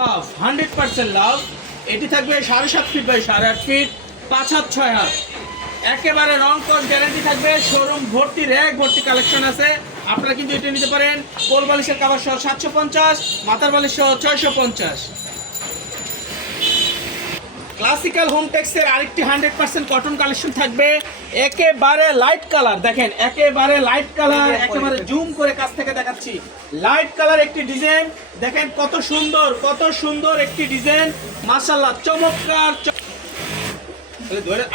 লাভ 100% লাভ। এটি থাকবে 7.5 feet by 8.5 fit, 5 হাত 6 হাত, একেবারে রং কস গ্যারান্টি থাকবে। শোরুম ভর্তি, র্যাক ভর্তি কালেকশন আছে। আপনারা কিন্তু এটা নিতে পারেন। কোল বালিশের কাভার সহ 750, মাথার বালিশ সহ 650। ক্লাসিক্যাল হোম টেক্সের আরেকটি 100% কটন কালেকশন থাকবে। একেবারে লাইট কালার, দেখেন একেবারে লাইট কালার, একেবারে জুম করে কাছ থেকে দেখাচ্ছি। লাইট কালার একটি ডিজাইন, দেখেন কত সুন্দর একটি ডিজাইন, মাশাআল্লাহ চমৎকার।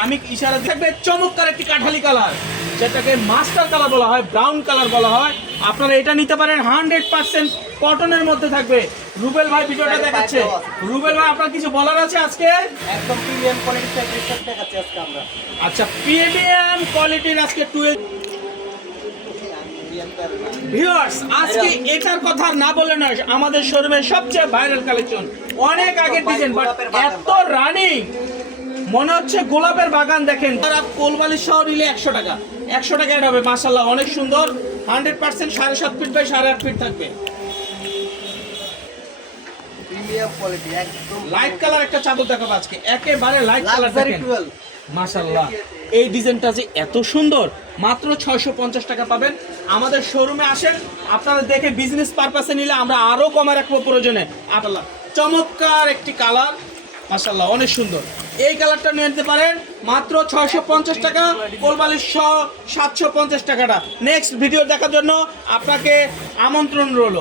আমি ইশারা থাকবে চমৎকার একটি কাঠালি কালার, যেটাকে মাস্টার কালার বলা হয়, ব্রাউন কালার বলা হয়। আপনারা এটা নিতে পারেন। 100% কটনের মধ্যে থাকবে। রুবেল ভাই ভিডিওটা দেখাচ্ছে। রুবেল ভাই আপনার কিছু বলার আছে আজকে? একদম প্রিমিয়াম কোয়ালিটির ফেব্রিক দেখাচ্ছি আজকে আমরা। আচ্ছা, প্রিমিয়াম কোয়ালিটির আজকে 12 ভিউয়ার্স, আজকে এটার কথা না বলে নয়, আমাদের শোরুমের সবচেয়ে ভাইরাল কালেকশন। অনেক আগের ডিজাইন, বাট এত রানিং মনে হচ্ছে গোলাপের বাগান। দেখেন তারা কোলবালিশ সহ নিলে 100 টাকা, 100 টাকা এটা হবে। মাশাআল্লাহ অনেক সুন্দর। 100% 7.5 ফিট বাই 8.5 ফিট থাকবে। প্রিমিয়াম কোয়ালিটি একদম লাইট কালার একটা চাদর দেখাবো আজকে, একেবারে লাইট কালার। দেখেন মাশাআল্লাহ, এই ডিজাইনটা যে এত সুন্দর, মাত্র 650 টাকা পাবেন। আমাদের শোরুমে আসেন, আপনারা দেখে বিজনেস পারপাসে নিলে আমরা আরো কমে রাখবো প্রয়োজনে। আল্লাহ চমৎকার একটি কালার, মাশাআল্লাহ অনেক সুন্দর। এই কালারটা নিয়ে নিতে পারেন মাত্র 650 টাকা, কোলবালিশ সহ 750 টাকাটা। নেক্সট ভিডিও দেখার জন্য আপনাকে আমন্ত্রণ রইল।